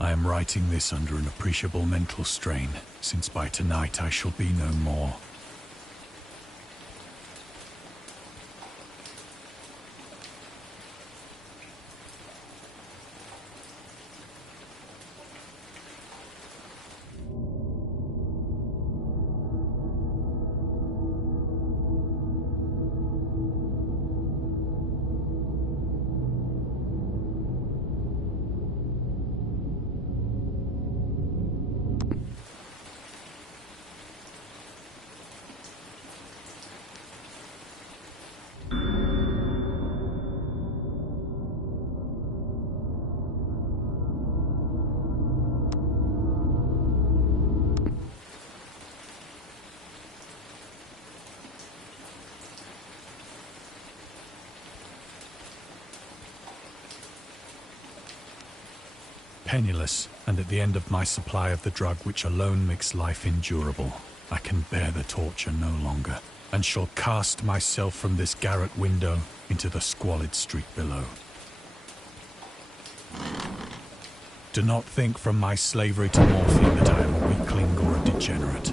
I am writing this under an appreciable mental strain, since by tonight I shall be no more. Penniless, and at the end of my supply of the drug which alone makes life endurable, I can bear the torture no longer, and shall cast myself from this garret window into the squalid street below. Do not think from my slavery to morphine that I am a weakling or a degenerate.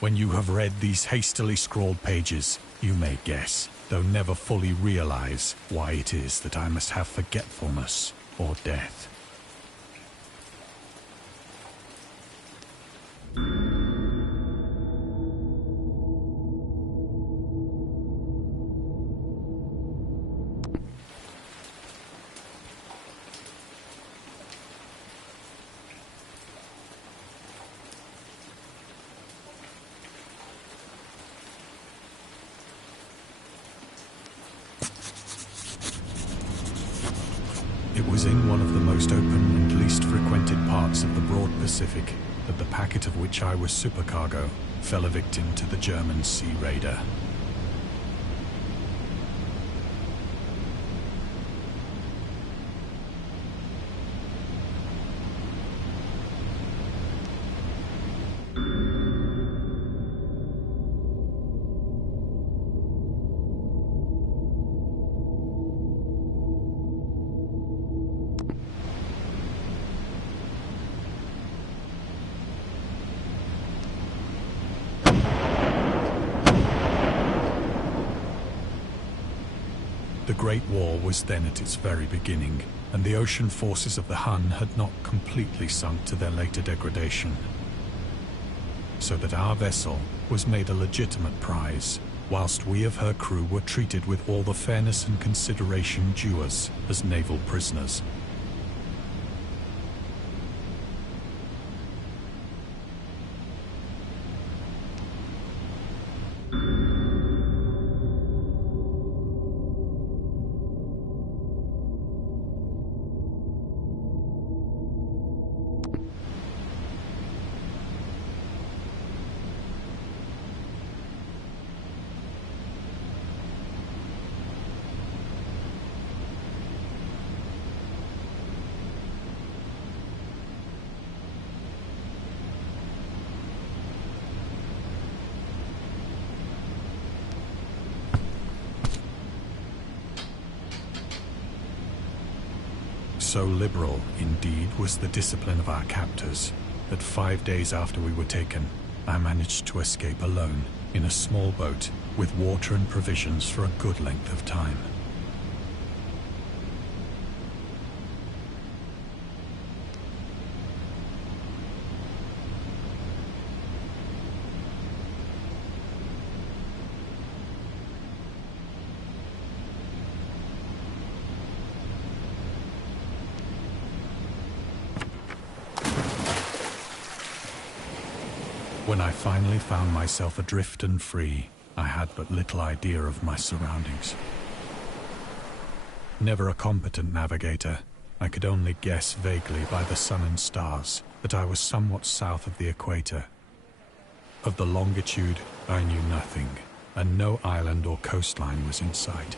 When you have read these hastily scrawled pages, you may guess, though never fully realize, why it is that I must have forgetfulness or death. It was in one of the most open and least frequented parts of the broad Pacific that the packet of which I was supercargo fell a victim to the German sea raider. The Great War was then at its very beginning, and the ocean forces of the Hun had not completely sunk to their later degradation. So that our vessel was made a legitimate prize, whilst we of her crew were treated with all the fairness and consideration due us as naval prisoners. So liberal, indeed, was the discipline of our captors, that 5 days after we were taken, I managed to escape alone, in a small boat, with water and provisions for a good length of time. When I finally found myself adrift and free, I had but little idea of my surroundings. Never a competent navigator, I could only guess vaguely by the sun and stars that I was somewhat south of the equator. Of the longitude, I knew nothing, and no island or coastline was in sight.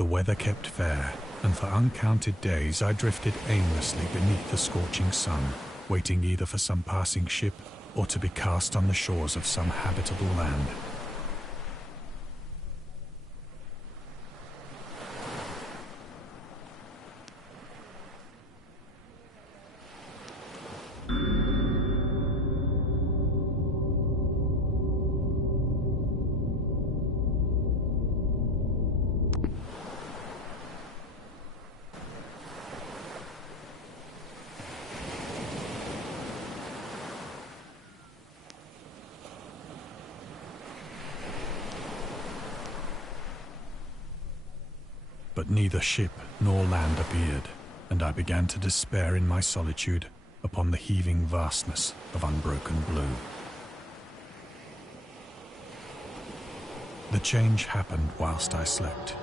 The weather kept fair, and for uncounted days I drifted aimlessly beneath the scorching sun, waiting either for some passing ship or to be cast on the shores of some habitable land. But neither ship nor land appeared, and I began to despair in my solitude upon the heaving vastness of unbroken blue. The change happened whilst I slept.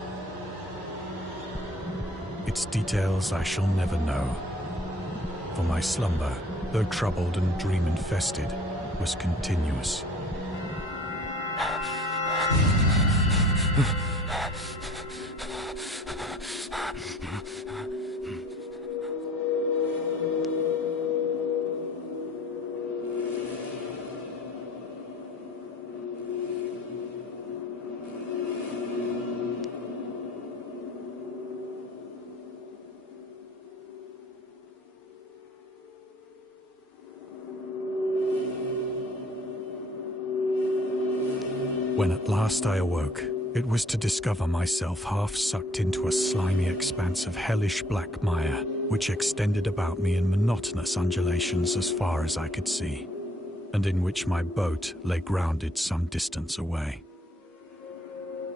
Its details I shall never know, for my slumber, though troubled and dream-infested, was continuous. When at last I awoke, it was to discover myself half sucked into a slimy expanse of hellish black mire, which extended about me in monotonous undulations as far as I could see, and in which my boat lay grounded some distance away.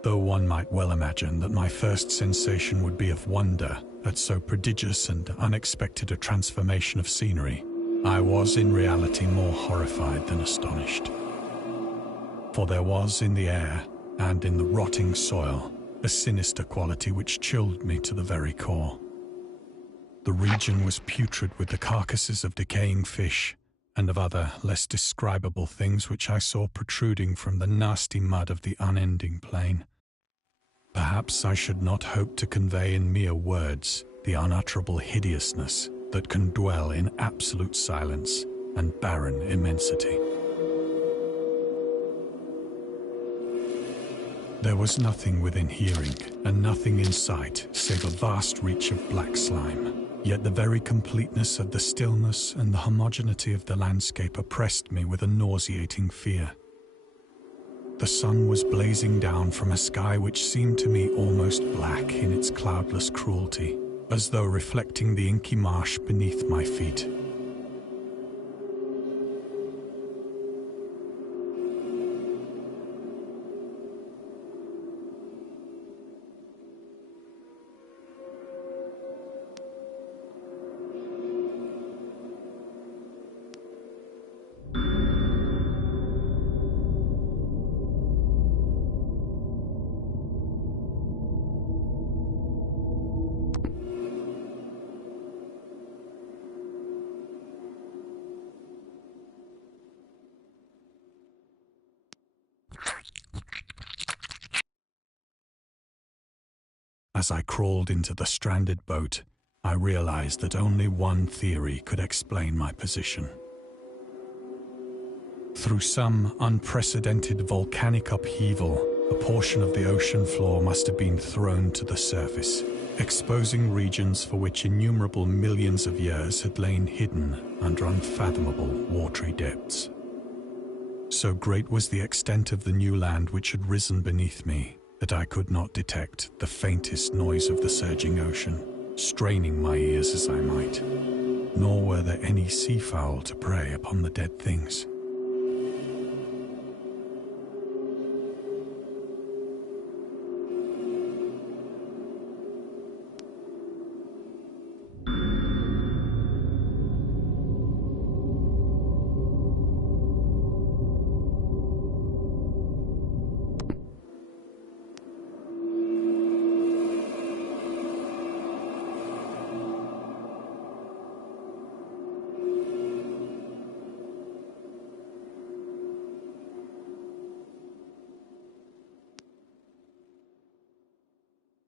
Though one might well imagine that my first sensation would be of wonder at so prodigious and unexpected a transformation of scenery, I was in reality more horrified than astonished. For there was in the air, and in the rotting soil, a sinister quality which chilled me to the very core. The region was putrid with the carcasses of decaying fish, and of other less describable things which I saw protruding from the nasty mud of the unending plain. Perhaps I should not hope to convey in mere words the unutterable hideousness that can dwell in absolute silence and barren immensity. There was nothing within hearing, and nothing in sight, save a vast reach of black slime. Yet the very completeness of the stillness and the homogeneity of the landscape oppressed me with a nauseating fear. The sun was blazing down from a sky which seemed to me almost black in its cloudless cruelty, as though reflecting the inky marsh beneath my feet. As I crawled into the stranded boat, I realized that only one theory could explain my position. Through some unprecedented volcanic upheaval, a portion of the ocean floor must have been thrown to the surface, exposing regions for which innumerable millions of years had lain hidden under unfathomable watery depths. So great was the extent of the new land which had risen beneath me, that I could not detect the faintest noise of the surging ocean, straining my ears as I might, nor were there any seafowl to prey upon the dead things.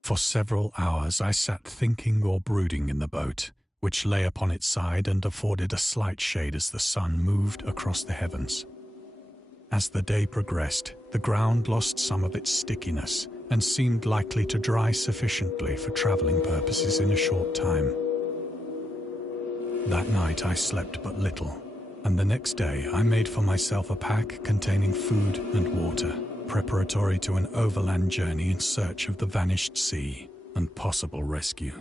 For several hours I sat thinking or brooding in the boat, which lay upon its side and afforded a slight shade as the sun moved across the heavens. As the day progressed, the ground lost some of its stickiness and seemed likely to dry sufficiently for traveling purposes in a short time. That night I slept but little, and the next day I made for myself a pack containing food and water, preparatory to an overland journey in search of the vanished sea and possible rescue.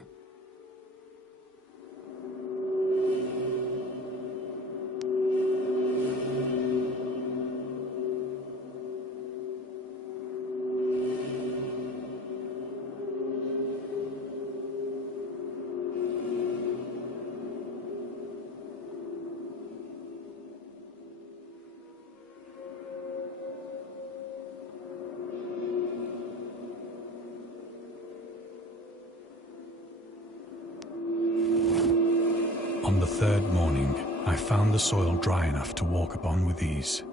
On the third morning, I found the soil dry enough to walk upon with ease.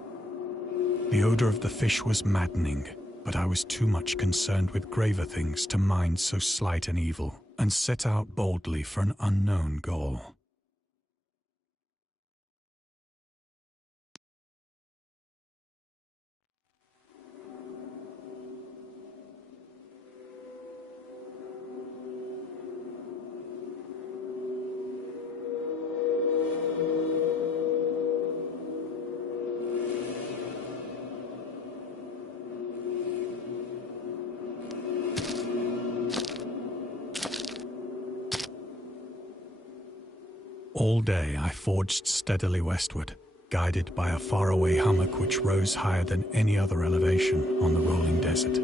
The odor of the fish was maddening, but I was too much concerned with graver things to mind so slight an evil, and set out boldly for an unknown goal. All day I forged steadily westward, guided by a faraway hummock which rose higher than any other elevation on the rolling desert.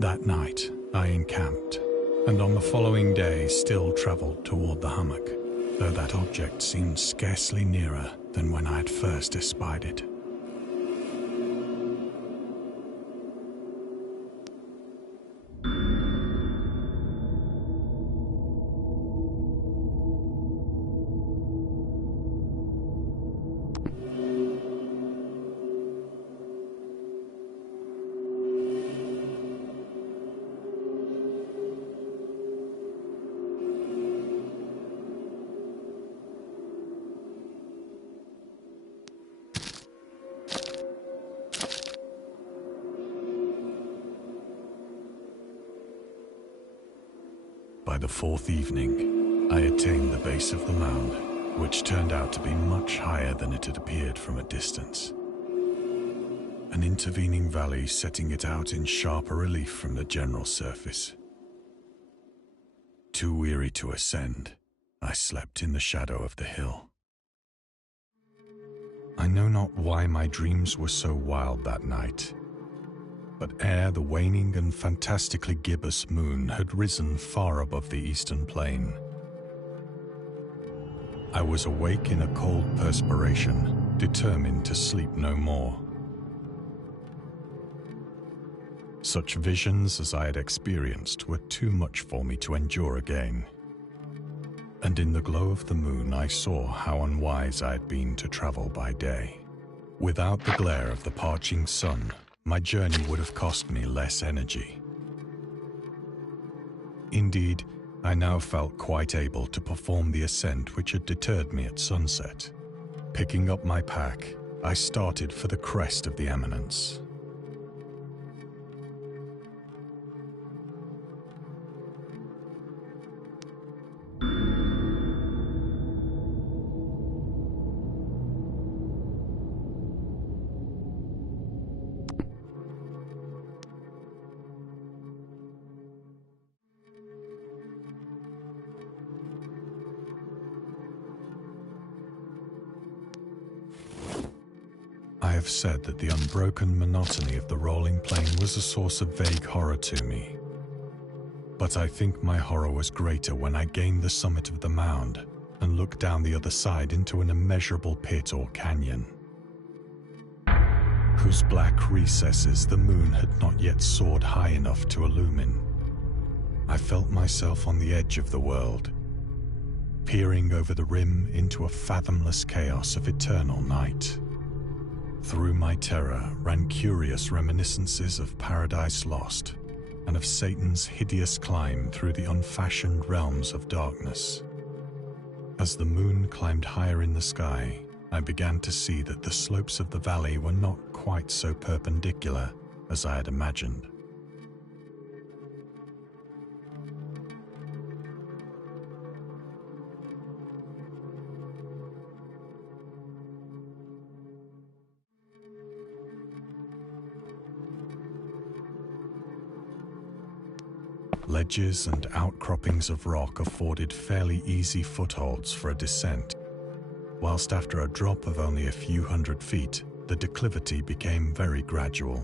That night, I encamped, and on the following day still travelled toward the hummock, though that object seemed scarcely nearer than when I had first espied it. By the fourth evening, I attained the base of the mound, which turned out to be much higher than it had appeared from a distance. An intervening valley setting it out in sharper relief from the general surface. Too weary to ascend, I slept in the shadow of the hill. I know not why my dreams were so wild that night, but ere the waning and fantastically gibbous moon had risen far above the eastern plain, I was awake in a cold perspiration, determined to sleep no more. Such visions as I had experienced were too much for me to endure again, and in the glow of the moon I saw how unwise I had been to travel by day. Without the glare of the parching sun, my journey would have cost me less energy. Indeed, I now felt quite able to perform the ascent which had deterred me at sunset. Picking up my pack, I started for the crest of the eminence. have said that the unbroken monotony of the rolling plain was a source of vague horror to me. But I think my horror was greater when I gained the summit of the mound and looked down the other side into an immeasurable pit or canyon, whose black recesses the moon had not yet soared high enough to illumine. I felt myself on the edge of the world, peering over the rim into a fathomless chaos of eternal night. Through my terror ran curious reminiscences of Paradise Lost and of Satan's hideous climb through the unfashioned realms of darkness. As the moon climbed higher in the sky, I began to see that the slopes of the valley were not quite so perpendicular as I had imagined. Ledges and outcroppings of rock afforded fairly easy footholds for a descent, whilst after a drop of only a few hundred feet, the declivity became very gradual.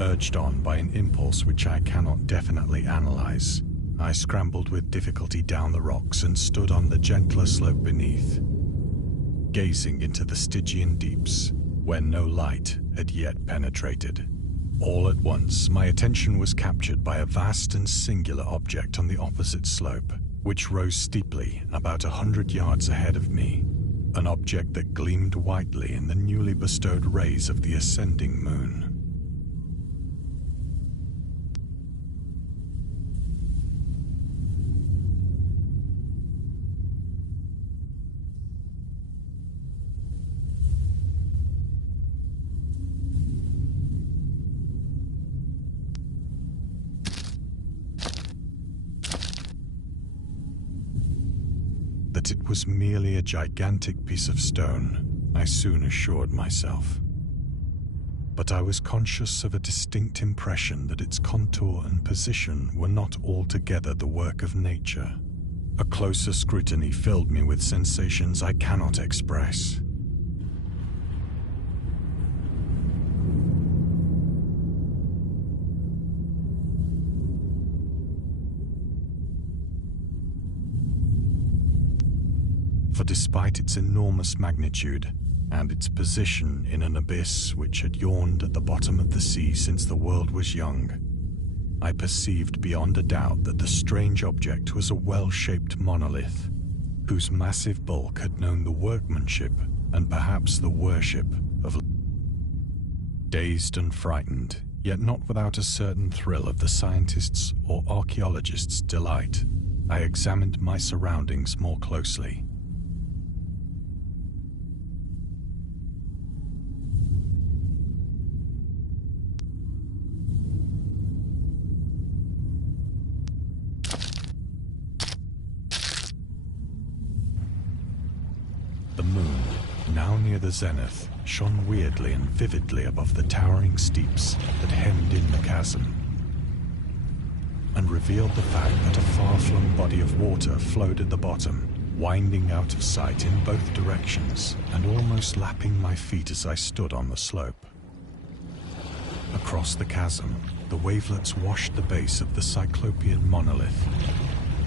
Urged on by an impulse which I cannot definitely analyze, I scrambled with difficulty down the rocks and stood on the gentler slope beneath, gazing into the Stygian deeps, where no light had yet penetrated. All at once, my attention was captured by a vast and singular object on the opposite slope, which rose steeply about 100 yards ahead of me, an object that gleamed whitely in the newly bestowed rays of the ascending moon. That it was merely a gigantic piece of stone, I soon assured myself. But I was conscious of a distinct impression that its contour and position were not altogether the work of nature. A closer scrutiny filled me with sensations I cannot express. For despite its enormous magnitude and its position in an abyss which had yawned at the bottom of the sea since the world was young, I perceived beyond a doubt that the strange object was a well-shaped monolith, whose massive bulk had known the workmanship and perhaps the worship of. Dazed and frightened, yet not without a certain thrill of the scientist's or archaeologist's delight, I examined my surroundings more closely. The moon, now near the zenith, shone weirdly and vividly above the towering steeps that hemmed in the chasm, and revealed the fact that a far-flung body of water flowed at the bottom, winding out of sight in both directions and almost lapping my feet as I stood on the slope. Across the chasm, the wavelets washed the base of the cyclopean monolith,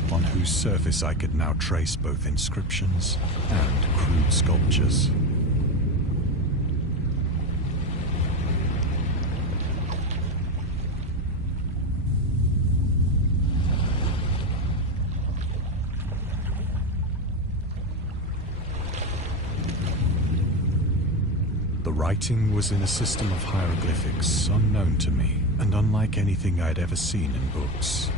on whose surface I could now trace both inscriptions and crude sculptures. The writing was in a system of hieroglyphics unknown to me and unlike anything I'd ever seen in books,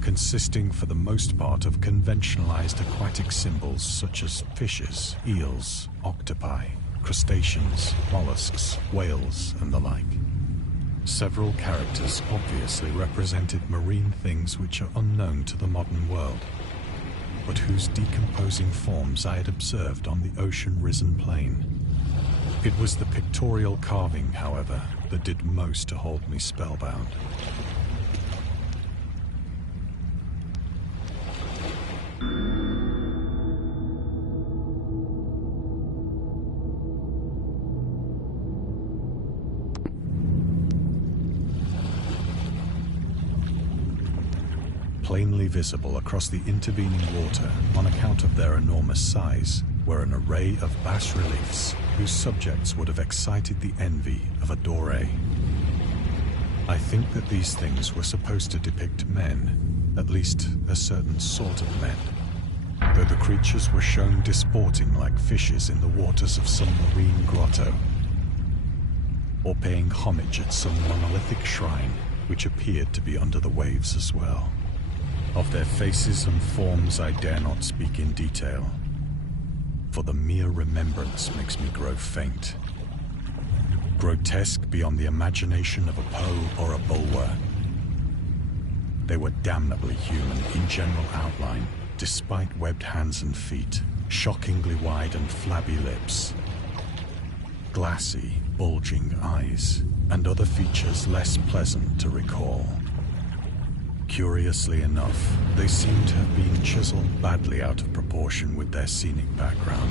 consisting for the most part of conventionalized aquatic symbols such as fishes, eels, octopi, crustaceans, mollusks, whales, and the like. Several characters obviously represented marine things which are unknown to the modern world, but whose decomposing forms I had observed on the ocean-risen plain. It was the pictorial carving, however, that did most to hold me spellbound. Plainly visible across the intervening water on account of their enormous size were an array of bas-reliefs whose subjects would have excited the envy of a doré. I think that these things were supposed to depict men, at least a certain sort of men, though the creatures were shown disporting like fishes in the waters of some marine grotto, or paying homage at some monolithic shrine which appeared to be under the waves as well. Of their faces and forms I dare not speak in detail, for the mere remembrance makes me grow faint. Grotesque beyond the imagination of a Poe or a Bulwer. They were damnably human in general outline, despite webbed hands and feet, shockingly wide and flabby lips, glassy, bulging eyes, and other features less pleasant to recall. Curiously enough, they seem to have been chiseled badly out of proportion with their scenic background,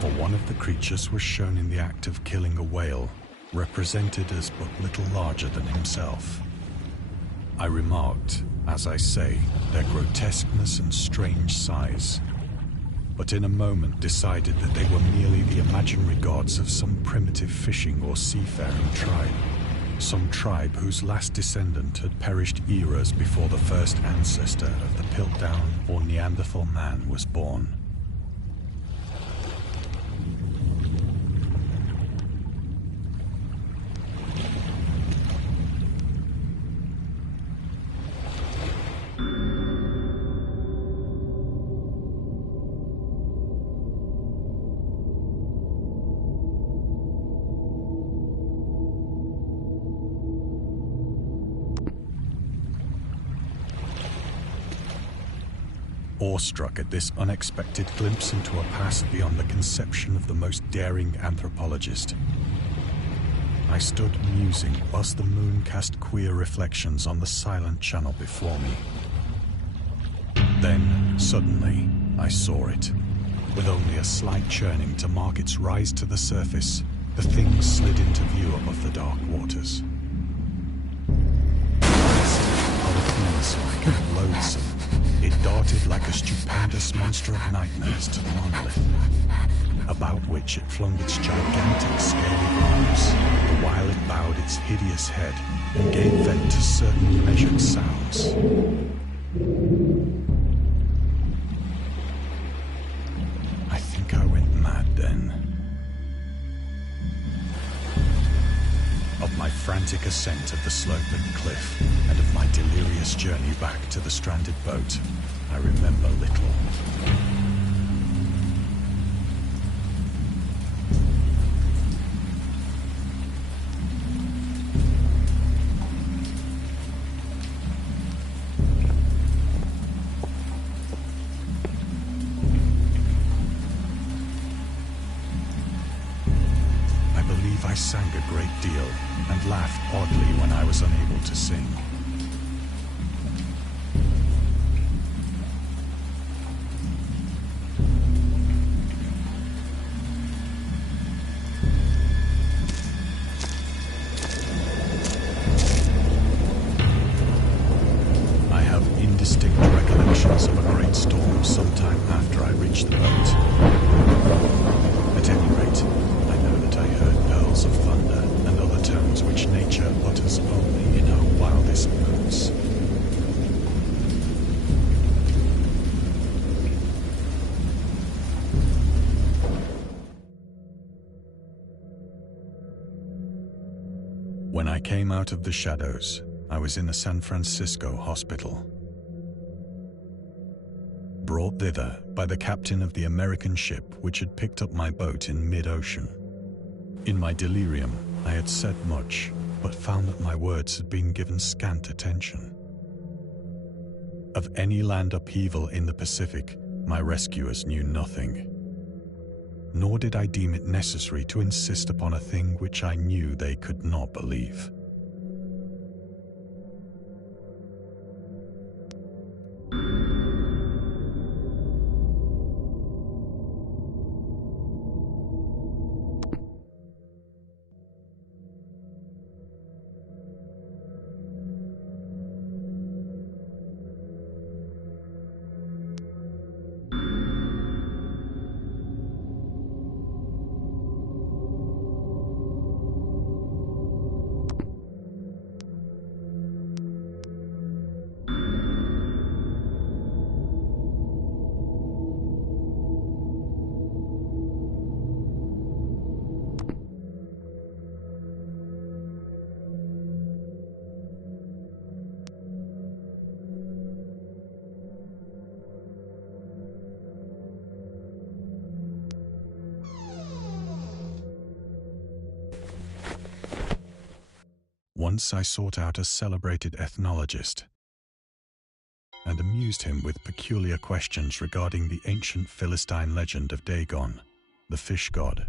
for one of the creatures was shown in the act of killing a whale, represented as but little larger than himself. I remarked, as I say, their grotesqueness and strange size, but in a moment decided that they were merely the imaginary gods of some primitive fishing or seafaring tribe. Some tribe whose last descendant had perished eras before the first ancestor of the Piltdown or Neanderthal man was born. Awestruck at this unexpected glimpse into a past beyond the conception of the most daring anthropologist, I stood musing whilst the moon cast queer reflections on the silent channel before me. Then, suddenly, I saw it. With only a slight churning to mark its rise to the surface, the thing slid into view above the dark waters. Polyphemus-like and loathsome, it darted like a stupendous monster of nightmares to the monolith, about which it flung its gigantic scaly arms, the while it bowed its hideous head and gave vent to certain measured sounds. I think I went mad then. Of my frantic ascent of the sloping cliff, and of my delirious journey back to the stranded boat, I remember little. I believe I sang a great deal and laughed oddly when I was unable to sing. I have indistinct recollections of a great storm sometime after I reached the boat. At any rate, I know that I heard pearls of thunder and other tones which nature utters only in her wildest moods. When I came out of the shadows, I was in a San Francisco hospital. Brought thither by the captain of the American ship which had picked up my boat in mid-ocean. In my delirium, I had said much, but found that my words had been given scant attention. Of any land upheaval in the Pacific, my rescuers knew nothing. nor did I deem it necessary to insist upon a thing which I knew they could not believe. Once I sought out a celebrated ethnologist and amused him with peculiar questions regarding the ancient Philistine legend of Dagon, the fish god.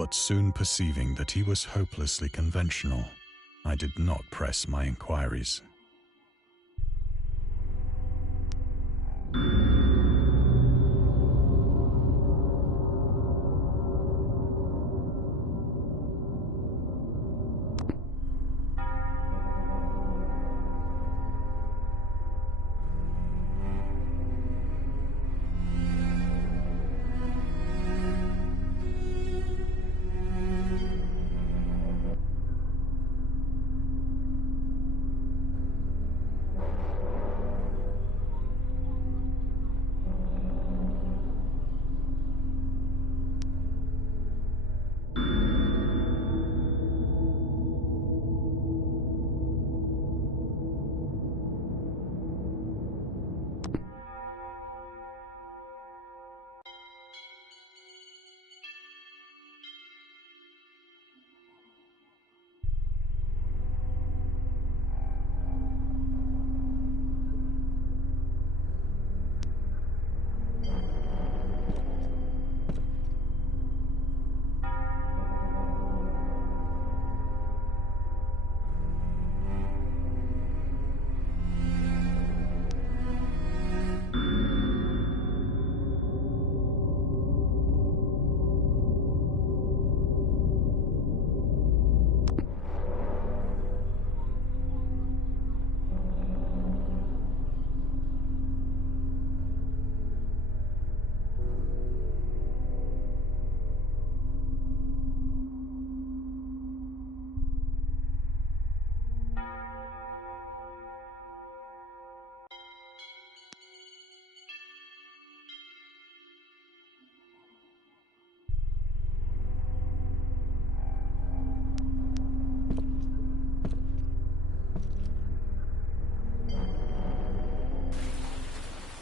But soon perceiving that he was hopelessly conventional, I did not press my inquiries.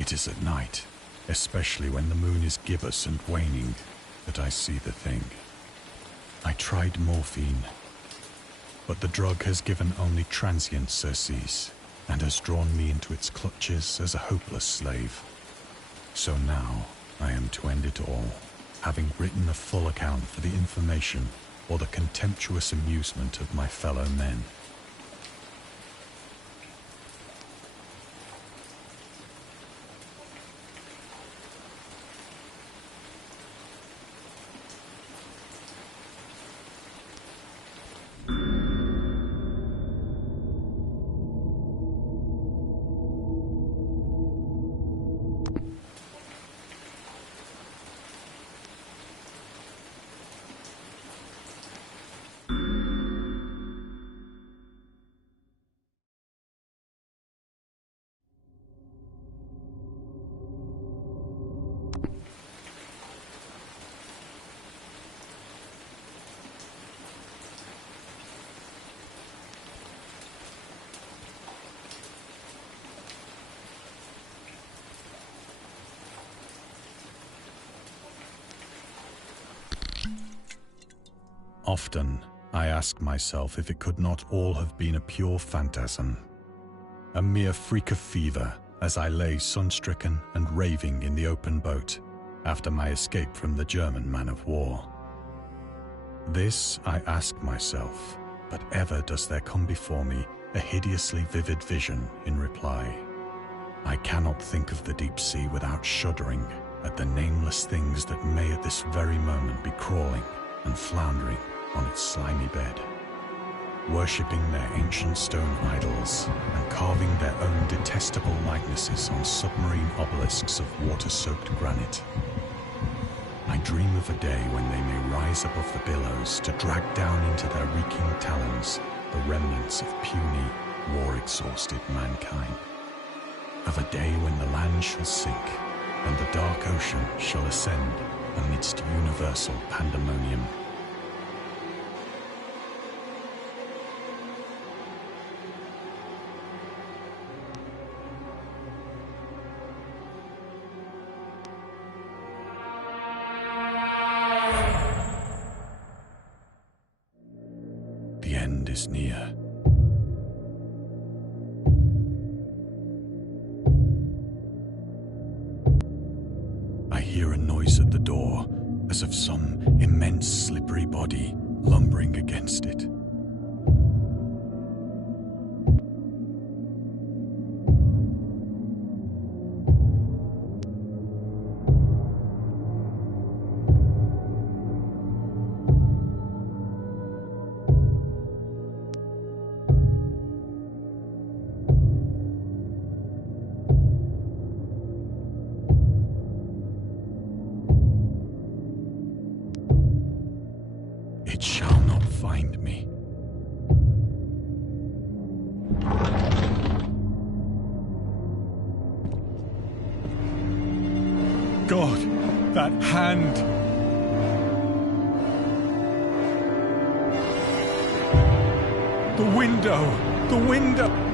It is at night, especially when the moon is gibbous and waning, that I see the thing. I tried morphine, but the drug has given only transient surcease and has drawn me into its clutches as a hopeless slave. So now I am to end it all, having written a full account for the information or the contemptuous amusement of my fellow men. Often, I ask myself if it could not all have been a pure phantasm, a mere freak of fever as I lay sun-stricken and raving in the open boat after my escape from the German man-of-war. This I ask myself, but ever does there come before me a hideously vivid vision in reply. I cannot think of the deep sea without shuddering at the nameless things that may at this very moment be crawling and floundering on its slimy bed, worshipping their ancient stone idols and carving their own detestable likenesses on submarine obelisks of water-soaked granite. I dream of a day when they may rise above the billows to drag down into their reeking talons the remnants of puny, war-exhausted mankind. Of a day when the land shall sink and the dark ocean shall ascend amidst universal pandemonium. The end is near. I hear a noise at the door, as of some immense slippery body lumbering against it. It shall not find me. God, that hand! The window! The window!